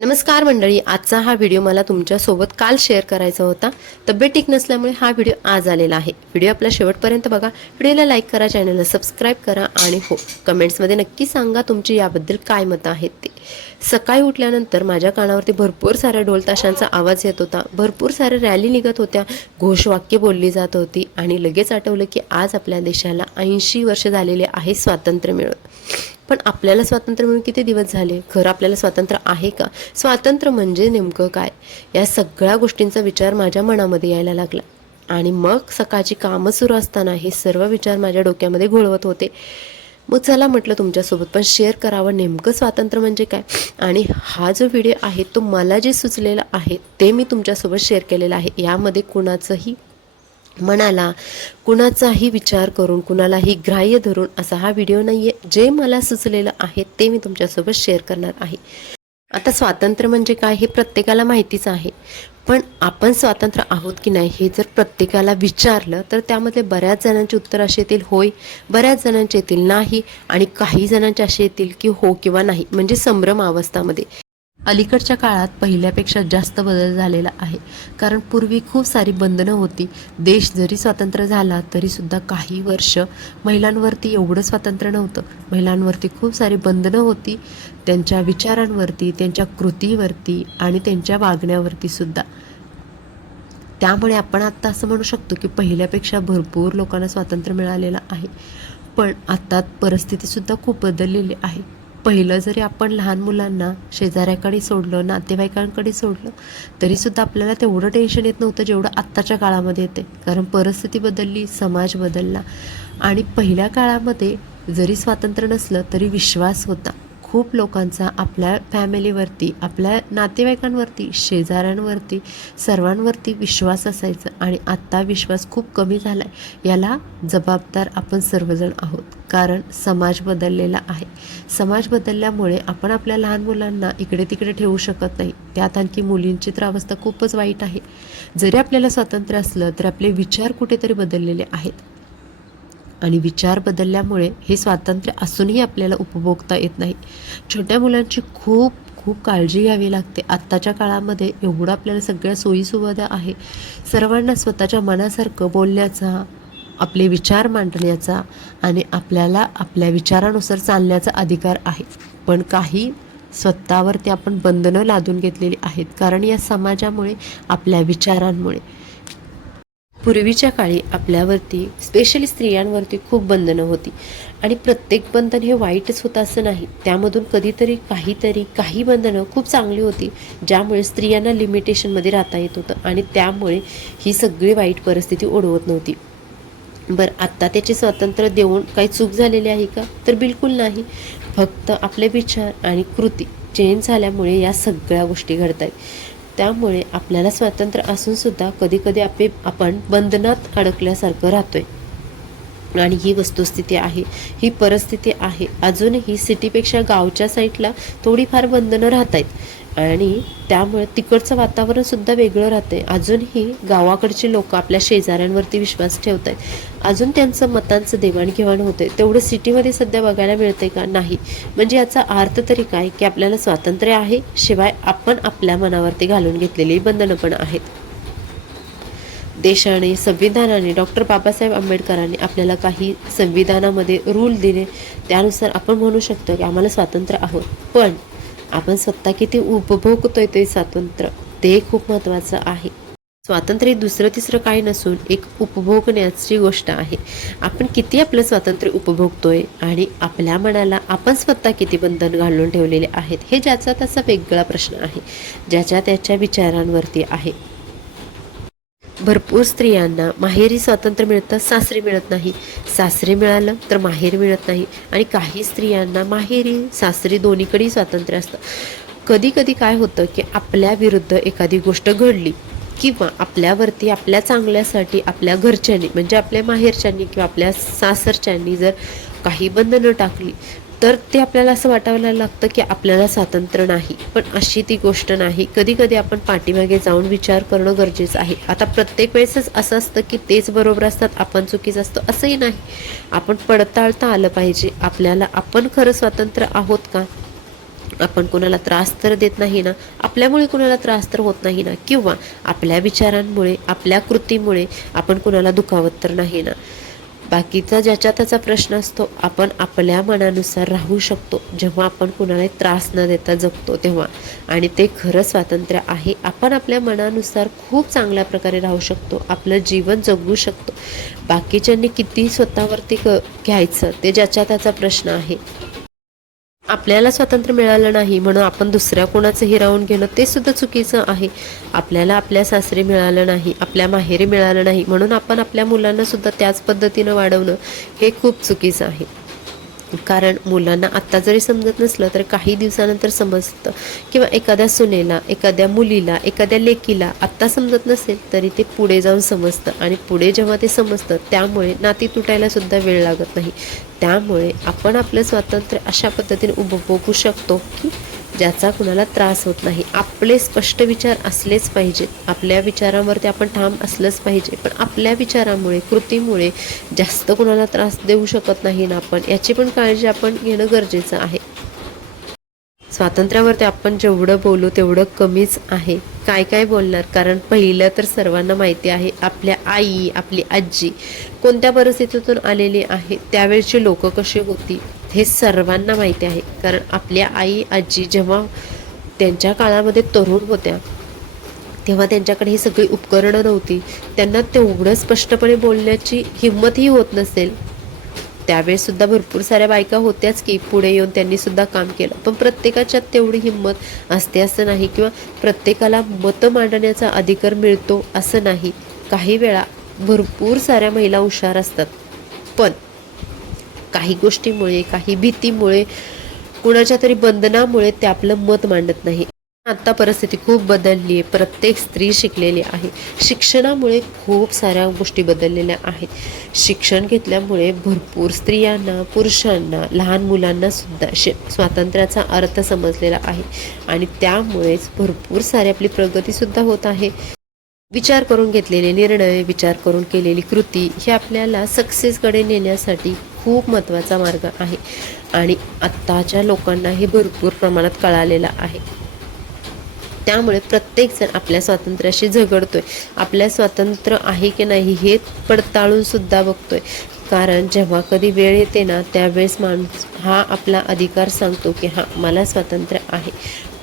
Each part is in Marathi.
नमस्कार मंडळी, आजचा हा व्हिडिओ मला तुमच्यासोबत काल शेअर करायचा होता. तब्येत ठीक नसल्यामुळे हा व्हिडिओ आज आलेला आहे. व्हिडिओ आपला शेवटपर्यंत बघा, व्हिडिओला लाईक करा, चॅनलला सबस्क्राईब करा आणि हो, कमेंट्समध्ये नक्की सांगा तुमची याबद्दल काय मतं आहेत ते. सकाळी उठल्यानंतर माझ्या कानावरती भरपूर साऱ्या ढोल ताशांचा आवाज येत होता, भरपूर साऱ्या रॅली निघत होत्या, घोषवाक्य बोलली जात होती आणि लगेच आठवलं की आज आपल्या देशाला 80 वर्ष झालेले आहे स्वातंत्र्य मिळून. पण आपल्याला स्वातंत्र्य मिळून किती दिवस झाले? खरं आपल्याला स्वातंत्र्य आहे का? स्वातंत्र्य म्हणजे नेमकं काय? या सगळ्या गोष्टींचा विचार माझ्या मनामध्ये यायला लागला आणि मग सकाळची कामं सुरू असताना हे सर्व विचार माझ्या डोक्यामध्ये घोळवत होते. मग चला म्हटलं तुमच्यासोबत पण शेअर करावं नेमकं स्वातंत्र्य म्हणजे काय. आणि हा जो व्हिडिओ आहे तो मला जे सुचलेलं आहे ते मी तुमच्यासोबत शेअर केलेलं आहे. यामध्ये कुणाचंही मनाला कुणाचाही विचार करून कुणालाही ग्राह्य धरून असा हा व्हिडिओ नाही आहे. जे मला सुचलेलं आहे ते मी तुमच्यासोबत शेअर करणार आहे. आता स्वातंत्र्य म्हणजे काय हे प्रत्येकाला माहितीच आहे, पण आपण स्वतंत्र आहोत की नाही हे जर प्रत्येकाला विचारलं तर त्यामध्ये बऱ्याच जणांची उत्तर अशी येतील होय, बऱ्याच जणांचे येतील नाही आणि काही जणांचे असे येतील की हो किंवा नाही, म्हणजे संभ्रम अवस्थामध्ये. अलीकडच्या काळात पहिल्यापेक्षा जास्त बदल झालेला आहे, कारण पूर्वी खूप सारी बंधनं होती. देश जरी स्वतंत्र झाला तरीसुद्धा काही वर्ष महिलांवरती एवढं स्वातंत्र्य नव्हतं. महिलांवरती खूप सारी बंधनं होती, त्यांच्या विचारांवरती, त्यांच्या कृतीवरती आणि त्यांच्या वागण्यावरती सुद्धा. त्यामुळे आपण आत्ता असं म्हणू शकतो की पहिल्यापेक्षा भरपूर लोकांना स्वातंत्र्य मिळालेलं आहे. पण आता परिस्थितीसुद्धा खूप बदललेली आहे. पहिलं जरी आपण लहान मुलांना शेजाऱ्याकडे सोडलं, नातेवाईकांकडे सोडलं तरीसुद्धा आपल्याला तेवढं टेन्शन येत नव्हतं जेवढं आत्ताच्या काळामध्ये येते, कारण परिस्थिती बदलली, समाज बदलला. आणि पहिल्या काळामध्ये जरी स्वातंत्र्य नसलं तरी विश्वास होता खूप लोकांचा आपल्या फॅमिलीवरती, आपल्या नातेवाईकांवरती, शेजाऱ्यांवरती, सर्वांवरती विश्वास असायचा. आणि आत्ता विश्वास खूप कमी झाला आहे. याला जबाबदार आपण सर्वजण आहोत, कारण समाज बदललेला आहे. समाज बदलल्यामुळे आपण आपल्या लहान मुलांना इकडे तिकडे ठेवू शकत नाही. त्यात आणखी मुलींची तर अवस्था खूपच वाईट आहे. जरी आपल्याला स्वातंत्र्य असलं तर आपले विचार कुठेतरी बदललेले आहेत आणि विचार बदलल्यामुळे हे स्वातंत्र्य असूनही आपल्याला उपभोगता येत नाही. छोट्या मुलांची खूप खूप काळजी घ्यावी लागते. आत्ताच्या काळामध्ये एवढं आपल्याला सगळ्या सोयीसुविधा आहे, सर्वांना स्वतःच्या मनासारखं बोलण्याचा, आपले विचार मांडण्याचा आणि आपल्याला आपल्या विचारानुसार चालण्याचा अधिकार आहे. पण काही स्वतःवरती आपण बंधनं लादून घेतलेली आहेत, कारण या समाजामुळे, आपल्या विचारांमुळे. पूर्वीच्या काळी आपल्यावरती, स्पेशली स्त्रियांवरती खूप बंधनं होती आणि प्रत्येक बंधन हे वाईटच होतं असं नाही. त्यामधून कधीतरी काही बंधनं खूप चांगली होती, ज्यामुळे स्त्रियांना लिमिटेशनमध्ये राहता येत होतं आणि त्यामुळे ही सगळी वाईट परिस्थिती ओढवत नव्हती. बरं, आत्ता त्याचे स्वातंत्र्य देऊन काही चूक झालेली आहे का? तर बिलकुल नाही. फक्त आपले विचार आणि कृती चेंज झाल्यामुळे या सगळ्या गोष्टी घडत आहेत. त्यामुळे आपल्याला स्वातंत्र्य असूनसुद्धा कधीकधी आपण बंधनात अडकल्यासारखं राहतोय आणि ही वस्तुस्थिती आहे, ही परिस्थिती आहे. अजूनही सिटीपेक्षा गावच्या साईडला थोडीफार बंधनं राहत आहेत आणि त्यामुळे तिकडचं वातावरणसुद्धा वेगळं राहतं आहे. अजूनही गावाकडची लोक आपल्या शेजाऱ्यांवरती विश्वास ठेवत आहेत, अजून त्यांचं मतांचं देवाणघेवाण होतं आहे. तेवढं सिटीमध्ये सध्या बघायला मिळतं आहे का? नाही. म्हणजे याचा अर्थ तरी काय की आपल्याला स्वातंत्र्य आहे, शिवाय आपण आपल्या मनावरती घालून घेतलेली बंधनं पण आहेत. देशाने, संविधानाने, डॉक्टर बाबासाहेब आंबेडकरांनी आपल्याला काही संविधानामध्ये रूल दिले, त्यानुसार आपण म्हणू शकतो की आम्हाला स्वातंत्र्य आहोत. पण आपण स्वतः किती उपभोगतोय ते स्वातंत्र्य, ते खूप महत्त्वाचं आहे. स्वातंत्र्य दुसरं तिसरं काही नसून एक उपभोगण्याची गोष्ट आहे. आपण किती आपलं स्वातंत्र्य उपभोगतोय आणि आपल्या मनाला आपण स्वतः किती बंधन घालून ठेवलेले आहेत, हे ज्याचा त्याचा वेगळा प्रश्न आहे, ज्याच्या त्याच्या विचारांवरती आहे. भरपूर स्त्रियांना माहेरी स्वातंत्र्य मिळतं, सासरी मिळत नाही. सासरी मिळालं तर माहेर मिळत नाही आणि काही स्त्रियांना माहेरी सासरी दोन्हीकडे स्वातंत्र्य असतं. कधी कधी काय होतं की आपल्या विरुद्ध एखादी गोष्ट घडली किंवा आपल्यावरती आपल्या चांगल्यासाठी आपल्या घरच्यांनी, म्हणजे आपल्या माहेरच्यांनी किंवा आपल्या सासरच्यांनी जर काही बंधनं टाकली तर ते आपल्याला असं वाटायला लागतं की आपल्याला स्वातंत्र्य नाही. पण अशी ती गोष्ट नाही. कधी कधी आपण पाठीमागे जाऊन विचार करणं गरजेचं आहे. आता प्रत्येक वेळेसच असं असतं की तेच बरोबर असतात, आपण चुकीचं असतं असंही नाही. आपण पडताळता आलं पाहिजे आपल्याला, आपण खरं स्वतंत्र आहोत का. आपण कोणाला त्रास तर देत नाही ना, आपल्यामुळे कोणाला त्रास तर होत नाही ना, किंवा आपल्या विचारांमुळे आपल्या कृतीमुळे आपण कोणाला दुखावत तर नाही ना. बाकीचा ज्याच्या त्याचा प्रश्न असतो, आपण आपल्या मनानुसार राहू शकतो जेव्हा आपण कुणालाही त्रास न देता जगतो तेव्हा. आणि ते खरं स्वातंत्र्य आहे. आपण आपल्या मनानुसार खूप चांगल्या प्रकारे राहू शकतो, आपलं जीवन जगू शकतो. बाकीच्यांनी किती स्वतःवरती घ्यायचं ते ज्याच्या त्याचा प्रश्न आहे. आपल्याला स्वातंत्र्य मिळालं नाही म्हणून आपण दुसऱ्या कोणाचं हिरावून घेणं ते सुद्धा चुकीचं आहे. आपल्याला आपल्या सासरी मिळालं नाही, आपल्या माहेरी मिळालं नाही म्हणून आपण आपल्या मुलांना सुद्धा त्याच पद्धतीनं वाढवणं हे खूप चुकीचं आहे. कारण मुलांना आत्ता जरी समजत नसलं तर काही दिवसानंतर समजतं, किंवा एखाद्या सुनेला, एखाद्या मुलीला, एखाद्या लेकीला आत्ता समजत नसेल तरी ते पुढे जाऊन समजतं. आणि पुढे जेव्हा ते समजतं त्यामुळे नाती तुटायला सुद्धा वेळ लागत नाही. त्यामुळे आपण आपलं स्वातंत्र्य अशा पद्धतीने उपभोगू शकतो की ज्याचा कुणाला त्रास होत नाही. आपले स्पष्ट विचार असलेच पाहिजेत, आपल्या विचारांवरती आपण ठाम असलंच पाहिजे. पण आपल्या विचारामुळे, कृतीमुळे जास्त कुणाला त्रास देऊ शकत नाही ना आपण, याची पण काळजी आपण घेणं गरजेचं आहे. स्वातंत्र्यावरती आपण जेवढं बोलू तेवढं कमीच आहे. काय काय बोलणार, कारण पहिलं तर सर्वांना माहिती आहे आपल्या आई, आपली आजी कोणत्या परिस्थितीतून आलेली आहे, त्यावेळची लोक कशी होती हे सर्वांना माहिती आहे. कारण आपल्या आई आजी जेव्हा त्यांच्या काळामध्ये तरुण होत्या तेव्हा त्यांच्याकडे ही सगळी उपकरणं नव्हती, त्यांना तेवढं स्पष्टपणे बोलण्याची हिंमतही होत नसेल. त्यावेळेस सुद्धा भरपूर साऱ्या बायका होत्याच की पुढे येऊन त्यांनी सुद्धा काम केलं. पण प्रत्येकाच्यात तेवढी हिंमत असते असं नाही, किंवा प्रत्येकाला मतं मांडण्याचा अधिकार मिळतो असं नाही. काही वेळा भरपूर साऱ्या महिला हुशार असतात, पण काही गोष्टीमुळे, काही भीतीमुळे, कुणाच्या तरी बंधनामुळे ते आपलं मत मांडत नाही. आता परिस्थिती खूप बदलली आहे. प्रत्येक स्त्री शिकलेली आहे. शिक्षणामुळे खूप साऱ्या गोष्टी बदललेल्या आहेत. शिक्षण घेतल्यामुळे भरपूर स्त्रियांना, पुरुषांना, लहान मुलांना सुद्धा स्वातंत्र्याचा अर्थ समजलेला आहे. आणि त्यामुळेच भरपूर सारी आपली प्रगतीसुद्धा होत आहे. विचार करून घेतलेले निर्णय, विचार करून केलेली कृती हे आपल्याला सक्सेसकडे नेण्यासाठी खूप महत्त्वाचा मार्ग आहे. आणि आत्ताच्या लोकांना हे भरपूर प्रमाणात कळालेलं आहे. त्यामुळे प्रत्येकजण आपल्या स्वातंत्र्याशी झगडतोय, आपल्या स्वातंत्र्य आहे की नाही हे पडताळून सुद्धा बघतोय. कारण जेव्हा कधी वेळ येते ना, त्यावेळेस माणूस हा आपला अधिकार सांगतो की हां, मला स्वातंत्र्य आहे.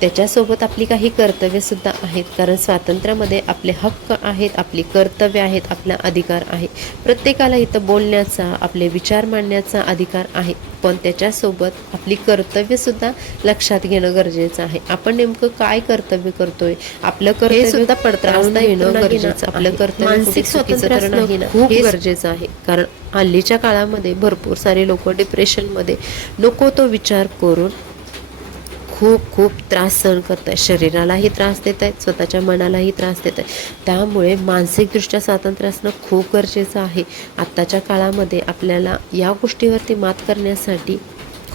त्याच्यासोबत आपली काही कर्तव्यसुद्धा आहेत. कारण स्वातंत्र्यामध्ये आपले हक्क आहेत, आपली कर्तव्य आहेत, आपला अधिकार आहे. प्रत्येकाला इथं बोलण्याचा, आपले विचार मांडण्याचा अधिकार आहे. पण त्याच्यासोबत आपली कर्तव्यसुद्धा लक्षात घेणं गरजेचं आहे. आपण नेमकं काय कर्तव्य करतोय, आपलं कर्तव्य सुद्धा पडताळून घेणं गरजेचं. आपलं कर्तव्य मानसिक स्वातंत्र्य नाही ना, खूप गरजेचं आहे. कारण हल्लीच्या काळामध्ये भरपूर सारे लोक डिप्रेशनमध्ये नको तो विचार करून खूप खूप त्रास सहन करत आहेत. शरीरालाही त्रास देत आहेत, स्वतःच्या मनालाही त्रास देत आहेत. त्यामुळे मानसिकदृष्ट्या स्वातंत्र्य असणं खूप गरजेचं आहे. आत्ताच्या काळामध्ये आपल्याला या गोष्टीवरती मात करण्यासाठी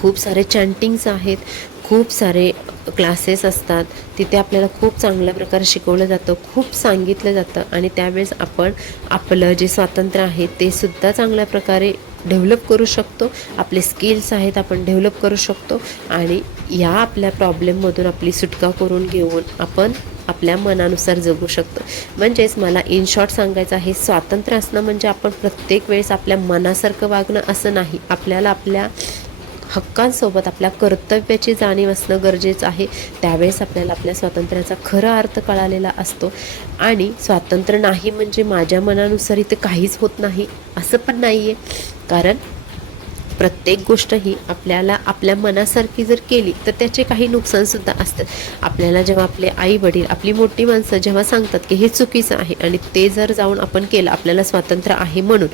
खूप सारे चॅन्टिंग्स आहेत, खूप सारे क्लासेस असतात. तिथे आपल्याला खूप चांगल्या प्रकारे शिकवलं जातं, खूप सांगितलं जातं. आणि त्यावेळेस आपण आपलं जे स्वातंत्र्य आहे ते सुद्धा चांगल्या प्रकारे डेव्हलप करू शकतो. आपले स्किल्स आहेत आपण डेव्हलप करू शकतो. आणि या आपल्या प्रॉब्लेममधून आपली सुटका करून घेऊन आपण आपल्या मनानुसार जगू शकतो. म्हणजेच मला इन शॉर्ट सांगायचं आहे, स्वातंत्र्य असणं म्हणजे आपण प्रत्येक वेळेस आपल्या मनासारखं वागणं असं नाही. आपल्याला आपल्या हक्कांसोबत आपल्या कर्तव्याची जाणीव असणं गरजेचं आहे. त्यावेळेस आपल्याला आपल्या स्वातंत्र्याचा खरा अर्थ कळालेला असतो. आणि स्वातंत्र्य नाही म्हणजे माझ्या मनानुसार इथं काहीच होत नाही असं पण नाही आहे. कारण प्रत्येक गोष्ट ही आपल्याला आपल्या मनासारखी जर केली तर त्याचे काही नुकसानसुद्धा असतात. आपल्याला जेव्हा आपले आई वडील, आपली मोठी माणसं जेव्हा सांगतात की हे चुकीचं आहे आणि ते जर जाऊन आपण केलं, आपल्याला स्वातंत्र्य आहे म्हणून,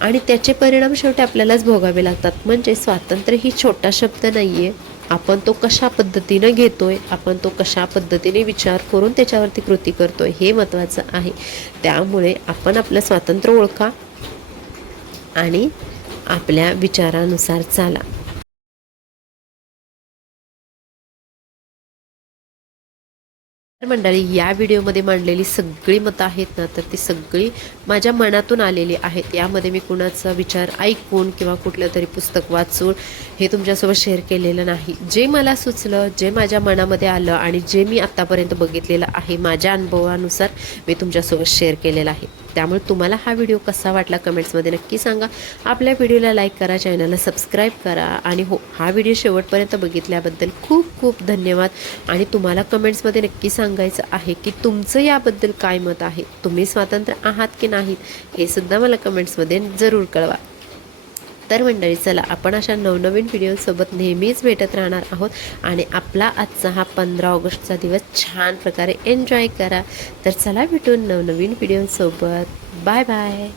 आणि त्याचे परिणाम शेवटी आपल्यालाच भोगावे लागतात. म्हणजे स्वातंत्र्य ही छोटा शब्द नाही आहे. आपण तो कशा पद्धतीनं घेतोय, आपण तो कशा पद्धतीने विचार करून त्याच्यावरती कृती करतोय हे महत्त्वाचं आहे. त्यामुळे आपण आपलं स्वातंत्र्य ओळखा आणि आपल्या विचारानुसार चाला. तर मंडळी, या व्हिडिओमध्ये मांडलेली सगळी मतं आहेत ना, तर ती सगळी माझ्या मनातून आलेली आहेत. यामध्ये मी कुणाचा विचार ऐकून किंवा कुठलं तरी पुस्तक वाचून हे तुमच्यासोबत शेअर केलेलं नाही. जे मला सुचलं, जे माझ्या मनामध्ये आलं आणि जे मी आत्तापर्यंत बघितलेलं आहे माझ्या अनुभवानुसार मी तुमच्यासोबत शेअर केलेलं आहे. त्यामुळे तुम्हाला हा व्हिडिओ कसा वाटला कमेंट्समध्ये नक्की सांगा. आपल्या व्हिडिओला लाईक करा, चॅनलला सबस्क्राईब करा आणि हो, हा व्हिडिओ शेवटपर्यंत बघितल्याबद्दल खूप खूप धन्यवाद. आणि तुम्हाला कमेंट्समध्ये नक्की सांगायचं आहे की तुमचं याबद्दल काय मत आहे, तुम्ही स्वतंत्र आहात की नाहीत हे सुद्धा मला कमेंट्समध्ये जरूर कळवा. तर मंडळी, चला आपण अशा नवनवीन व्हिडिओसोबत नेहमीच भेटत राहणार आहोत आणि आपला आजचा हा 15 ऑगस्टचा दिवस छान प्रकारे एन्जॉय करा. तर चला भेटून नवनवीन व्हिडिओसोबत. Bye bye.